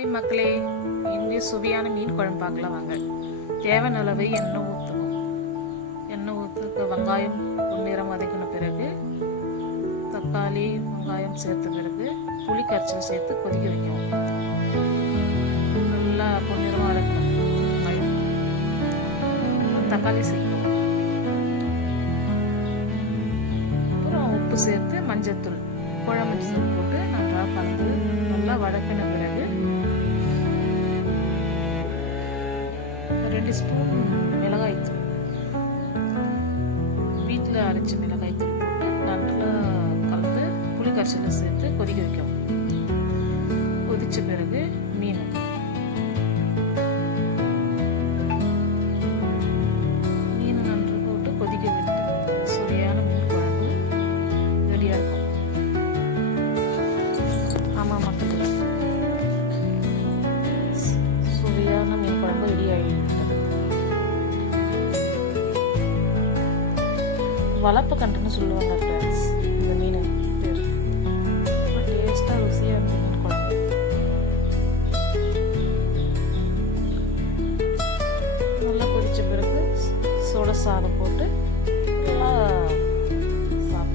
Hi மக்களே, இங்கே சுவையான மீன் குழம்பு பார்க்கலாம் வாங்க. தேவையான அளவு எண்ணெய் ஊற்றணும். எண்ணெய் ஊற்று வெங்காயம் பொன்னிறம் வதக்கின பிறகு தக்காளி வெங்காயம் சேர்த்த பிறகு புளி கரைச்சல் சேர்த்து கொதிக்க வைக்கணும். நல்லா பொன்னிறமாக வதக்கணும். வெங்காயம் தக்காளி சேர்க்கணும். அப்புறம் உப்பு சேர்த்து மஞ்சத்தூள் குழம்பு மஞ்சள் போட்டு நல்லா கலந்து நல்லா வதக்கின பிறகு 2 ஸ்பூன் மிளகாய்த்தூள், வீட்டில் அரைச்ச மிளகாய்த்தூள் போட்டு நல்லா கலந்து புளி கரைசலை சேர்த்து கொதிக்க வைக்கும். கொதித்த பிறகு மீன் நன்று போட்டு கொதிக்க விட்டு சுவையான மீன் குழம்பு ரெடியாக இருக்கும். ஆமாம் மக்கள், சுவையான மீன் குழம்பு ரெடி ஆகிவிட்டது. வளர்ப்பு கண்டுன்னு சொல்லுவாங்க ஃப்ரெண்ட்ஸ், இந்த மீன் பேர். டேஸ்ட்டாக ருசியாக இருந்த மீன் குழம்பு. நல்லா கொதித்த பிறகு சோள சாதம் போட்டு